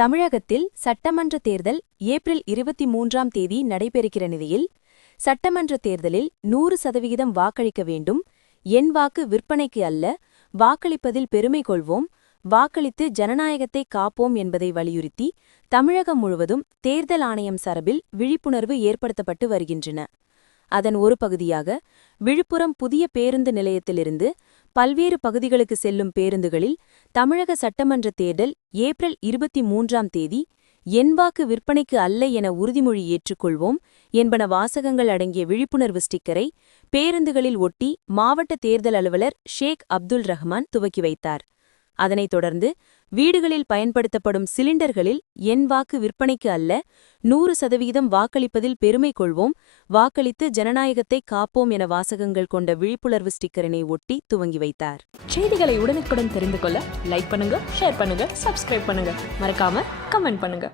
தமிழகத்தில் சட்டமன்ற தேர்தல் ஏப்ரல் 23ஆம் தேதி நடைபெறுகிற நிலையில், சட்டமன்ற தேர்தலில் 100% வாக்களிக்க வேண்டும், என் வாக்கு விற்பனைக்கு அல்ல, வாக்களிப்பதில் பெருமை கொள்வோம், வாக்களித்து ஜனநாயகத்தை காப்போம் என்பதை வலியுறுத்தி தமிழகம் முழுவதும் தேர்தல் ஆணையம் சார்பில் விழிப்புணர்வு ஏற்படுத்தப்பட்டு வருகின்றன. அதன் ஒரு பகுதியாக விழுப்புரம் புதிய பேருந்து நிலையத்திலிருந்து பல்வேறு பகுதிகளுக்கு செல்லும் பேருந்துகளில் தமிழக சட்டமன்ற தேர்தல் ஏப்ரல் 23ஆம் தேதி என் வாக்கு விற்பனைக்கு அல்ல என உறுதிமொழி ஏற்றுக்கொள்வோம் என்பன வாசகங்கள் அடங்கிய விழிப்புணர்வு ஸ்டிக்கரை பேருந்துகளில் ஒட்டி மாவட்ட தேர்தல் அலுவலர் ஷேக் அப்துல் ரஹ்மான் துவக்கி வைத்தார். அதனைத் தொடர்ந்து வீடுகளில் பயன்படுத்தப்படும் சிலிண்டர்களில் என் வாக்கு விற்பனைக்கு அல்ல, 100% வாக்களிப்பதில் பெருமை கொள்வோம், வாக்களித்து ஜனநாயகத்தை காப்போம் என வாசகங்கள் கொண்ட விழிப்புணர்வு ஸ்டிக்கரினை ஒட்டி துவங்கி வைத்தார். செய்திகளை உடனுக்குடன் தெரிந்து கொள்ள லைக் பண்ணுங்க, ஷேர் பண்ணுங்க, சப்ஸ்கிரைப் பண்ணுங்க, மறக்காம கமெண்ட் பண்ணுங்க.